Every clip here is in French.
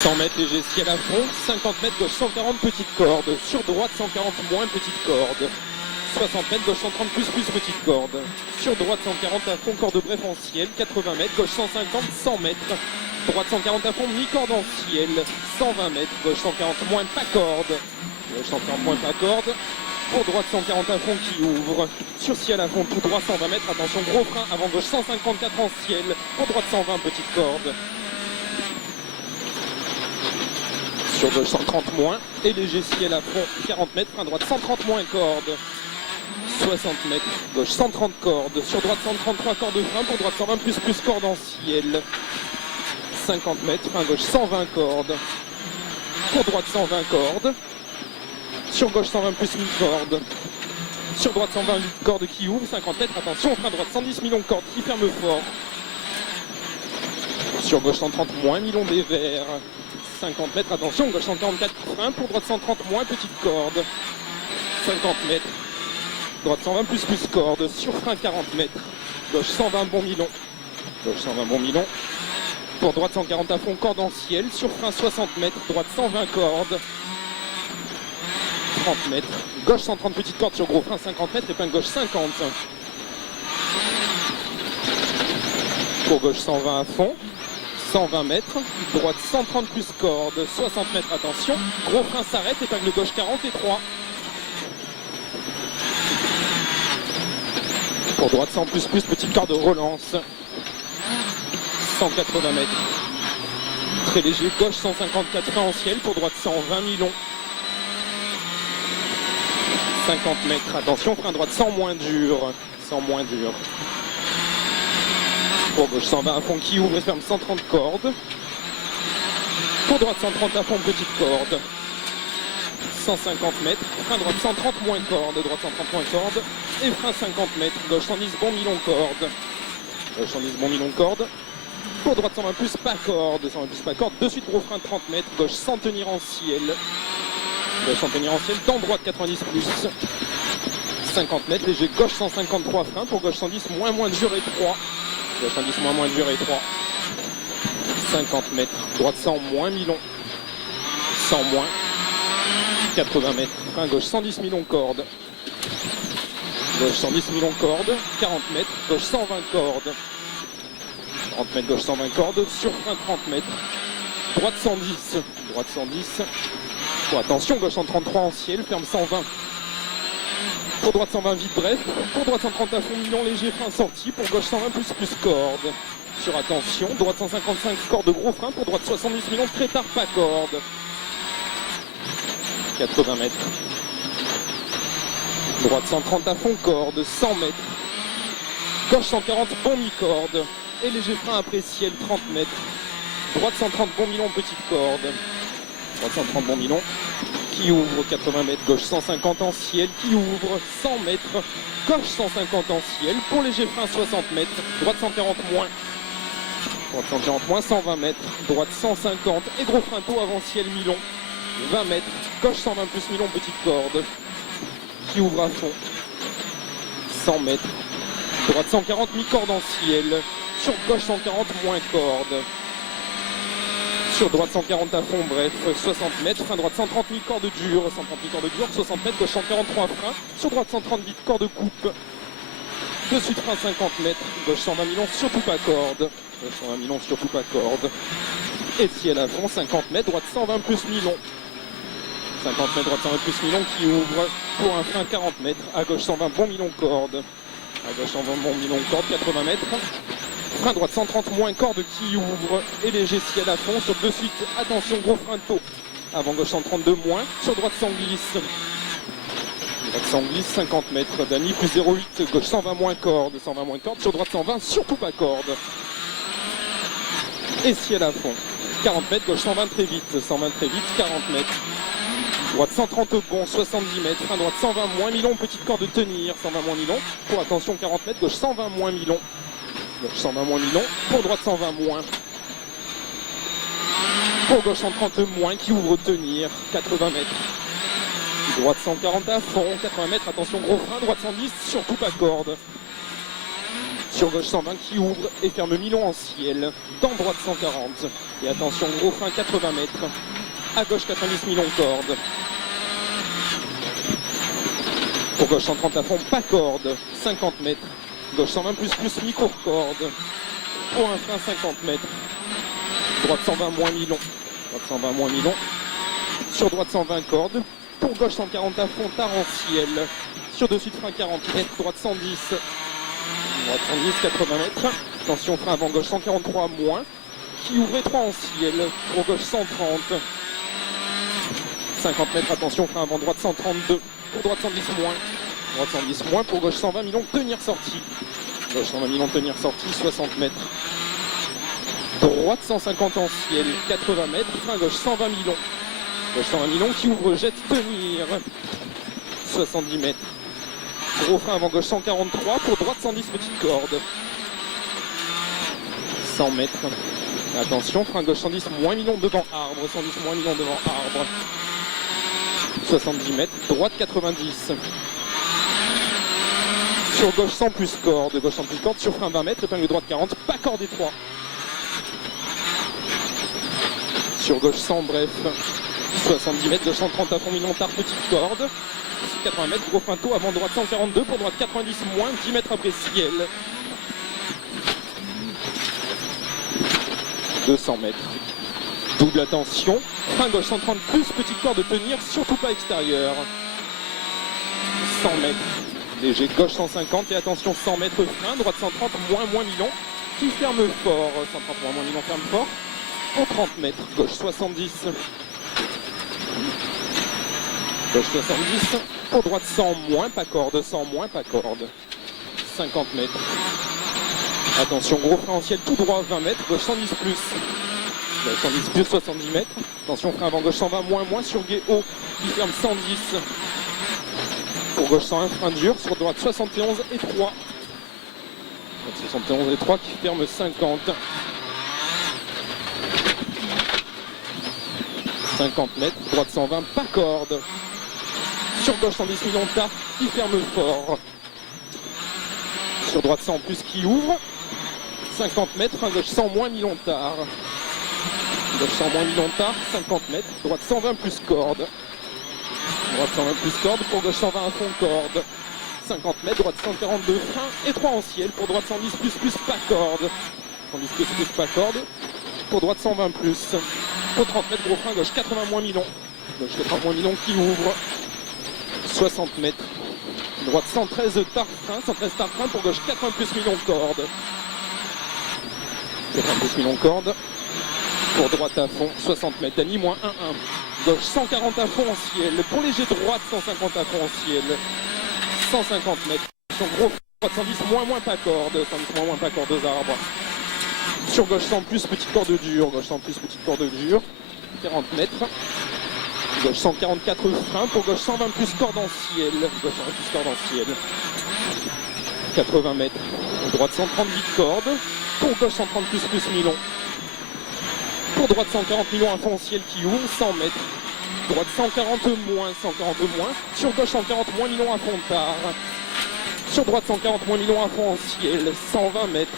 100 mètres léger ciel à fond, 50 mètres gauche 140 petite corde, sur droite 140 moins petite corde, 60 mètres gauche 130 plus petite corde, sur droite 140 à fond corde bref en ciel, 80 mètres gauche 150 100 mètres, droite 140 à fond mi-corde en ciel, 120 mètres gauche 140 moins pas corde, gauche 140 moins pas corde, pour droite 140 à fond qui ouvre, sur ciel à fond tout droit 120 mètres, attention gros frein avant gauche 154 en ciel, pour droite 120 petite corde. Sur gauche 130 moins, et léger ciel à fond, 40 mètres, frein droite 130 moins corde, 60 mètres, gauche 130 cordes, sur droite 133 cordes de frein, pour droite 120 plus corde en ciel, 50 mètres, frein gauche 120 cordes, pour droite 120 cordes, sur gauche 120 plus 1000 cordes, sur droite 120 cordes qui ouvre, 50 mètres, attention, frein droite 110 millions de cordes qui ferme fort, sur gauche 130 moins, millions des verts, 50 mètres, attention, gauche 144 frein, pour droite 130 moins, petite corde, 50 mètres, droite 120 plus corde, sur frein 40 mètres, gauche 120 bon milon, gauche 120 bon milon, pour droite 140 à fond, corde en ciel, sur frein 60 mètres, droite 120 cordes, 30 mètres, gauche 130 petite corde sur gros frein 50 mètres, épingle gauche 50, pour gauche 120 à fond, 120 mètres, droite 130 plus corde, 60 mètres, attention, gros frein s'arrête, épingle gauche 43. Pour droite 100 plus, petite corde de relance, 180 mètres. Très léger, gauche 154 frein en ciel, pour droite 120 milons. 50 mètres, attention, frein droite 100 moins dur, 100 moins dur. Pour gauche 120 à fond qui ouvre et ferme 130 cordes. Pour droite 130 à fond petite corde. 150 mètres. Frein droite 130 moins corde. Droite 130 moins corde. Et frein 50 mètres. Gauche 110 bon milon corde. Gauche 110 bon milon corde. Pour droite 120 plus pas corde. 120 plus pas corde. De suite gros frein 30 mètres. Gauche sans tenir en ciel. Gauche sans tenir en ciel. Dans droite 90 plus. 50 mètres. Léger gauche 153 frein. Pour gauche 110 moins dur et 3. Gauche 110 moins dur et 3. 50 mètres. Droite 100 moins milon. 100 moins. 80 mètres. Frein gauche 110 milons corde. Gauche 110 milons corde. 40 mètres. Gauche 120 cordes. 30 mètres gauche 120 cordes. Sur frein 30 mètres. Droite 110. Droite 110. Bon, attention, gauche 133 en ciel. Ferme 120. Pour droite 120 vite bref, pour droite 130 à fond milon léger frein sorti, pour gauche 120 plus corde. Sur attention, droite 155 corde gros frein, pour droite 70 milons très tard pas corde. 80 mètres. Droite 130 à fond corde, 100 mètres. Gauche 140 bon mi-corde. Et léger frein après ciel 30 mètres. Droite 130 bon milon petite corde. Droite 130 bon milon. Qui ouvre 80 mètres, gauche 150 en ciel, qui ouvre 100 mètres, gauche 150 en ciel, pour léger frein 60 mètres, droite 140 moins, droite 140 moins, 120 mètres, droite 150, et gros frein tôt avant ciel milon, 20 mètres, gauche 120 plus milon, petite corde, qui ouvre à fond, 100 mètres, droite 140 mi-corde en ciel, sur gauche 140 moins corde, sur droite 140 à fond, bref, 60 mètres, frein droite 130 mi-corde dure, 130 mi-corde dure, 60 mètres, gauche 143 frein, sur droite 130 vite corde coupe, de suite frein 50 mètres, gauche 120 milons, surtout pas corde, gauche 120 milons, surtout pas corde, et ciel à fond, 50 mètres, droite 120 plus milons, 50 mètres, droite 120 plus milons qui ouvre pour un frein 40 mètres, à gauche 120 bon milon corde, à gauche 120 bon milon corde, 80 mètres, frein droite 130 moins corde qui ouvre et léger ciel à fond. Sur de suite, attention, gros frein tôt. Avant gauche 132 moins. Sur droite sans glisse. Droite sans glisse, 50 mètres. Dany plus 0,8. Gauche 120 moins corde. 120 moins corde. Sur droite 120, surtout pas corde. Et ciel à fond. 40 mètres, gauche 120 très vite. 120 très vite, 40 mètres. Droite 130 bon, 70 mètres. Frein droite 120 moins milon. Petite corde de tenir. 120 moins milon. Pour attention, 40 mètres. Gauche 120 moins milon. Gauche 120 moins milon, pour droite 120 moins. Pour gauche 130 moins, qui ouvre tenir, 80 mètres. Droite 140 à fond, 80 mètres, attention gros frein, droite 110, surtout pas corde. Sur gauche 120 qui ouvre et ferme mi-long en ciel. Dans droite 140. Et attention, gros frein 80 mètres. À gauche 90 mi-long corde. Pour gauche 130 à fond, pas corde. 50 mètres. Gauche 120 plus micro corde. Pour un frein 50 mètres. Droite 120 moins mi-long. Droite 120 moins mi-long. Sur droite 120 corde. Pour gauche 140 à fond, tard en ciel. Sur dessus de frein 40 mètres. Droite 110. Droite 110, 80 mètres. Attention, frein avant gauche 143 moins. Qui ouvrait 3 en ciel. Pour gauche 130. 50 mètres, attention, frein avant droite 132. Pour droite 110 moins. Droite 110 moins. Pour gauche 120 mi-long, tenir sortie. Gauche 120 mi-long, tenir sortie, 60 mètres. Droite 150 en ciel, 80 mètres. Frein gauche 120 mi-long. Gauche 120 mi-long qui ouvre, jette, tenir. 70 mètres. Gros frein avant gauche 143. Pour droite 110, petite corde. 100 mètres. Attention, frein gauche 110 moins mi-long devant arbre. 110 moins mi-long devant arbre. 70 mètres. Droite 90. Sur gauche 100 plus corde. Gauche 100 plus corde. Sur frein 20 mètres. Épingle droite 40. Pas corde étroit. Sur gauche 100, bref. 70 mètres. Gauche 130 à fond mi-long tard. Petite corde. 80 mètres. Gros frein tôt avant droite 142. Pour droite 90 moins. 10 mètres après ciel. 200 mètres. Double attention. Frein gauche 130 plus, petite corde de tenir, surtout pas extérieur. 100 mètres. Léger gauche 150 et attention 100 mètres frein. Droite 130 moins mi-long qui ferme fort. 130 moins mi-long ferme fort. Pour 30 mètres. Gauche 70. Gauche 70. Pour droite 100 moins, pas corde. 100 moins, pas corde. 50 mètres. Attention, gros frein en ciel tout droit, 20 mètres, gauche 110 plus. Gauche 110 plus, 70 mètres. Attention, frein avant gauche 120 moins sur guet haut, qui ferme 110. Pour gauche 101, frein dur, sur droite 71 et 3. 71 et 3 qui ferme 50. 50 mètres, droite 120, pas corde. Sur gauche 110 mi-long tard, qui ferme fort. Sur droite 100 plus qui ouvre. 50 mètres, frein gauche 100 moins mi-long tard. Gauche 100 moins mi-long tard, 50 mètres. Droite 120 plus corde. Droite 120 plus corde, pour gauche 120 à fond corde. 50 mètres, droite 142 frein et 3 en ciel. Pour droite 110 plus pas corde. 110 plus pas corde. Pour droite 120 plus. Pour 30 mètres, gros frein gauche 80 moins mi-long. Gauche 80 moins mi-long qui ouvre. 60 mètres. Droite 113 tard frein, 113 tard frein pour gauche 80 plus mi-long corde. 80 plus mi-long corde. Pour droite à fond, 60 mètres, Dany moins 1-1. Gauche 140 à fond en ciel. Pour léger droite 150 à fond en ciel. 150 mètres. Son gros droite 110 moins pas corde. 110 moins pas corde aux arbres. Sur gauche 100 plus petite corde dure. Gauche 100 plus petite corde dure. 40 mètres. Gauche 144 frein pour gauche 120 plus corde en ciel. Gauche 120 plus corde en ciel. 80 mètres. Droite 130 vide corde. Pour gauche 130 plus mi-long. Pour droite 140 mi-long à fond en ciel qui ouvre. 100 mètres. Droite 140 moins. 140 moins. Sur gauche 140 moins mi-long à fond tard. Sur droite 140 moins mi-long à fond en ciel. 120 mètres.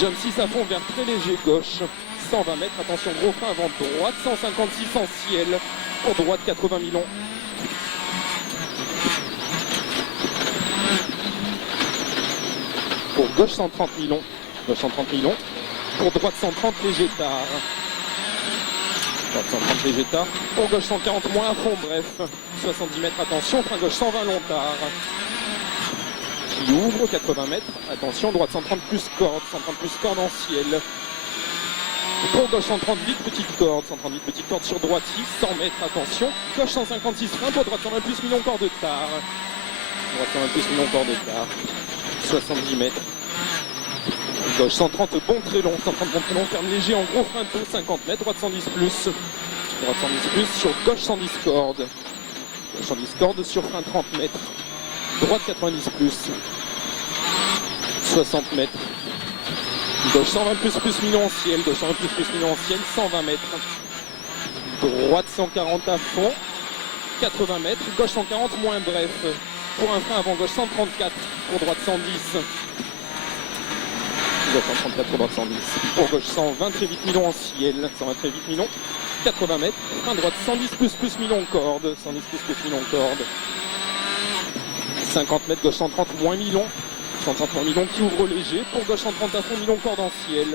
Jump 6 à fond vers très léger gauche. 120 mètres. Attention gros frein avant droite. 156 en ciel. Pour droite 80 mi-long. Pour gauche 130 mi-long. Gauche 130 mi-long. Pour droite 130 léger tard. Droite 130 léger tard. Pour gauche 140 moins à fond, bref. 70 mètres, attention. Frein gauche 120 long tard. Qui ouvre 80 mètres. Attention, droite 130 plus corde. 130 plus corde en ciel. Pour gauche 130 vite, petite corde. 130 vite, petite corde sur droite 6. 100 mètres, attention. Gauche 156 frein. Pour droite 120 plus mi-long corde tard. Droite 120 plus mi-long corde tard. 70 mètres. Gauche 130 bon très long. 130 bon très long. Ferme léger en gros frein tôt. 50 mètres. Droite 110 plus. Droite 110 plus. Sur gauche 110 corde. Gauche 110 corde sur frein 30 mètres. Droite 90 plus. 60 mètres. Gauche 120 plus mi-long en ciel. Gauche 120 plus mi-long en ciel. 120 mètres. Droite 140 à fond. 80 mètres. Gauche 140 moins bref. Pour un frein avant gauche 134. Pour droite 110. gauche 134 pour droite 110. Pour gauche 120, très vite Milon en ciel. 120 très vite Milon. 80 mètres. Frein droite 110 plus Milon corde. 110 plus Milon corde. 50 mètres, gauche 130 moins Milon. 130 moins Milon qui ouvre léger. Pour gauche 130 à fond, Milon corde en ciel.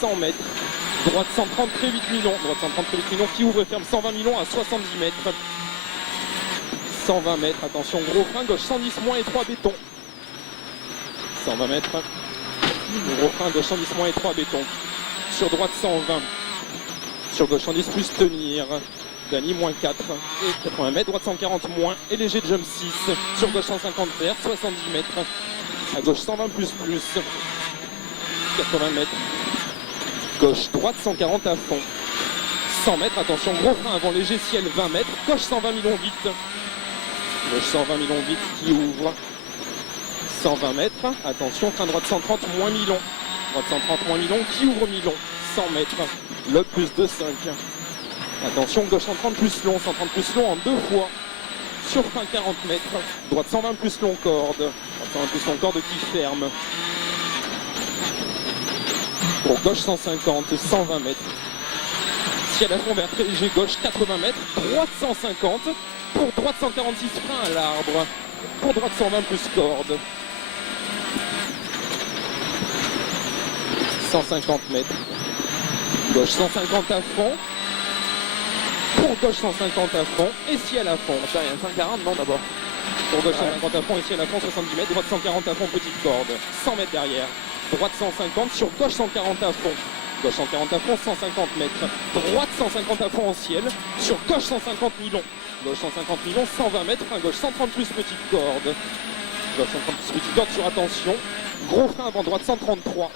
100 mètres. Droite 130 très vite Milon. Droite 130 très vite Milon qui ouvre et ferme 120 Milon à 70 mètres. 120 mètres, attention, gros frein, gauche 110 moins étroit béton. 120 mètres. Gros frein, gauche 110 moins étroit béton. Sur droite 120. Sur gauche 110 plus tenir. Dany moins 4. Et 80 mètres, droite 140 moins. Et léger jump 6. Sur gauche 150 vert, 70 mètres. À gauche 120 plus. 80 mètres. Gauche droite 140 à fond. 100 mètres, attention, gros frein avant léger ciel 20 mètres. Gauche 120 Milon vite. Gauche 120 Milon vite qui ouvre. 120 mètres, attention, frein droite 130 moins Milon. Droite 130 moins Milon qui ouvre Milon. 100 mètres, le plus de 5. Attention, gauche 130 plus long, 130 plus long en 2 fois. Sur frein 40 mètres, droite 120 plus long corde. Droite 120 plus long corde qui ferme. Pour gauche 150, 120 mètres. Ciel à fond vert très léger, gauche 80 mètres, droite 150. Pour droite 146, frein à l'arbre. Pour droite 120 plus corde. 150 mètres. Gauche 150 à fond. Pour gauche 150 à fond. Et ciel à fond. Ça, il y a un 140, non d'abord. Pour gauche 150 à fond et ciel à fond, 70 mètres. Droite 140 à fond, petite corde. 100 mètres derrière. Droite 150 sur gauche 140 à fond. Gauche 140 à fond, 150 mètres. Droite 150 à fond en ciel. Sur gauche 150 Milon. Gauche 150 Milon, 120 mètres. Frein gauche 130 plus petite corde. Gauche 130 plus petite corde sur attention. Gros frein avant droite 133.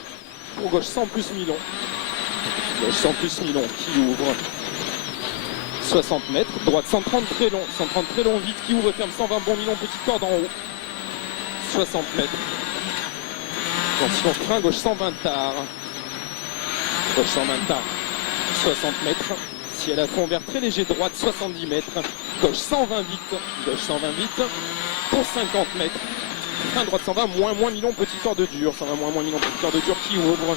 Pour gauche 100 plus Milon. Gauche 100 plus Milon qui ouvre. 60 mètres. Droite 130 très long. 130 très long vite qui ouvre et ferme 120 bon Milon. Petite corde en haut. 60 mètres. Attention, frein gauche 120 tard. Gauche 120 tard. 60 mètres. Ciel à fond vert très léger, droite 70 mètres. Gauche 120 vite. Gauche 120 vite. Pour 50 mètres. Frein droite 120 moins Milon, petit corde dur. 120 moins Milon, petit corde dur qui ouvre.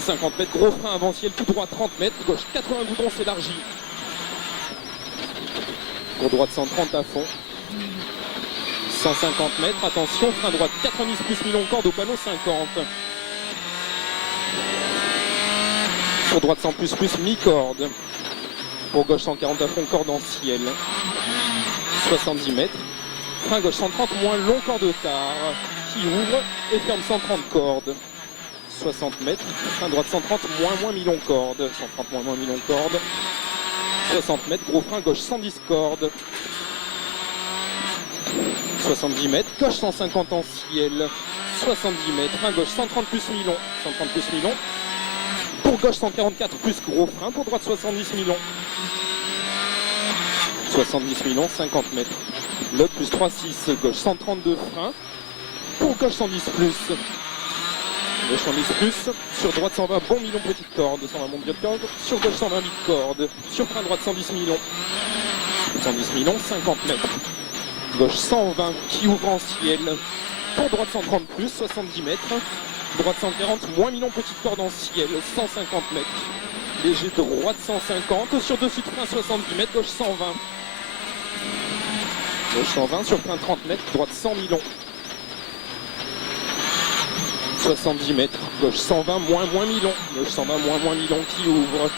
50 mètres, gros frein avant ciel, tout droit 30 mètres. Gauche 80 goudron s'élargit. Pour droite 130 à fond. 150 mètres, attention, frein droite 90 plus Milon, corde au panneau 50. Pour droite 100 plus mi-corde. Pour gauche 140 à fond, corde en ciel. 70 mètres. Frein gauche 130 moins long corde tard. Qui ouvre et ferme 130 cordes. 60 mètres. Frein droite 130 moins Milon corde. 130 moins Milon corde. 60 mètres. Gros frein gauche 110 cordes. 70 mètres, gauche 150 en ciel, 70 mètres, frein gauche 130 plus Milon, 130 plus Milon, pour gauche 144 plus gros frein, pour droite 70 Milon, 70 Milon, 50 mètres, le plus 3,6, gauche 132 frein, pour gauche 110 plus, gauche 110 plus, sur droite 120 bon Milon petite corde, 120 bon petite corde, sur gauche 120 mid-corde, sur frein droite 110 Milon, 110 Milon, 50 mètres. Gauche 120 qui ouvre en ciel. Pour droite 130 plus, 70 mètres. Droite 140, moins Milon, petite corde en ciel, 150 mètres. Léger droite 150, sur dessus de frein 70 mètres, gauche 120. Gauche 120, sur frein 30 mètres, droite 100 Milon. 70 mètres, gauche 120, moins Milon. Gauche 120, moins Milon qui ouvre.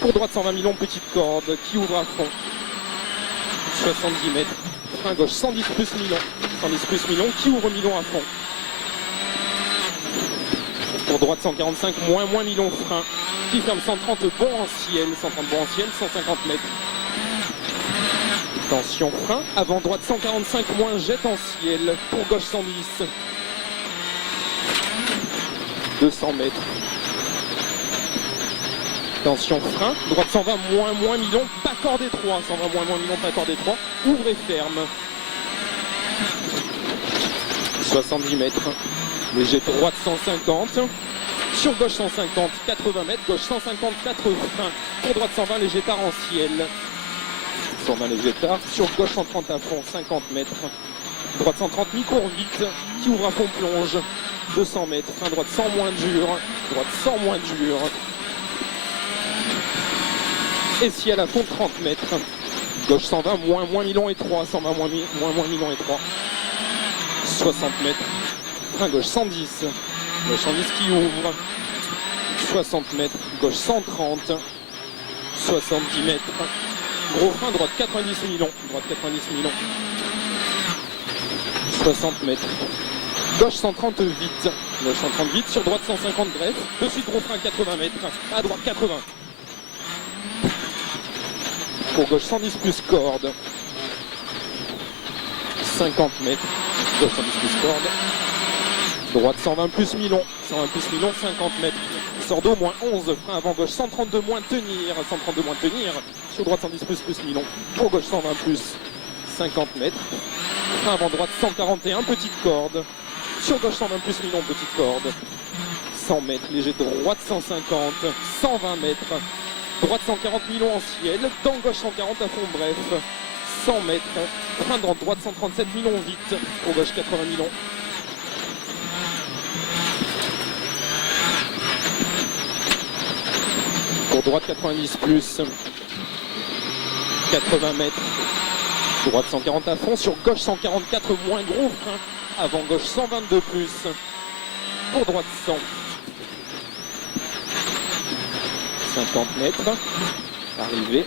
Pour droite 120 Milon, petite corde qui ouvre à fond. 70 mètres. Frein gauche 110 plus Milon. 110 plus Milon qui ouvre Milon à fond. Pour droite 145 moins Milon frein. Qui ferme 130 bon en ciel. 130 bon en ciel, 150 mètres. Attention frein. Avant droite 145 moins jette en ciel. Pour gauche 110. 200 mètres. Attention frein, droite 120 moins Milon, pas corde étroit, 120 moins Milon, pas corde étroit, ouvre et ferme. 70 mètres, léger droite 150, sur gauche 150, 80 mètres, gauche 150, 4 freins, pour droite 120 léger tard en ciel. 120 léger tard, sur gauche 130 à fond, 50 mètres, droite 130 mi-court vite, qui ouvre à fond plonge. 200 mètres, frein droite sans moins de dur, droite sans moins de dur. Et ciel à fond 30 mètres. Gauche 120, moins mi-long et 3, 120, moins mi-long et 3. 60 mètres. Frein gauche 110. Gauche 110 qui ouvre. 60 mètres. Gauche 130. 70 mètres. Gros frein droite 90 mi-long. Droite 90 mi-long. 60 mètres. Gauche 130 vite. Gauche 130 vite. Sur droite 150 greffe. De suite gros frein 80 mètres. À droite 80. Pour gauche 110 plus corde. 50 mètres. Gauche 110 plus corde. Droite 120 plus mi-long. 120 plus mi-long, 50 mètres. Sort d'eau, moins 11. Frein avant gauche 132 moins tenir. 132 moins tenir. Sur droite 110 plus mi-long. Pour gauche 120 plus 50 mètres. Frein avant droite 141, petite corde. Sur gauche 120 plus mi-long, petite corde. 100 mètres, léger droite 150. 120 mètres. Droite 140 mi-long en ciel. Dans gauche 140 à fond bref. 100 mètres. Frein dans droite 137 mi-long vite. Pour gauche 80 mi-long. Pour droite 90 plus. 80 mètres. Droite 140 à fond. Sur gauche 144 moins gros frein. Avant gauche 122 plus. Pour droite 100. 50 mètres. Arrivé.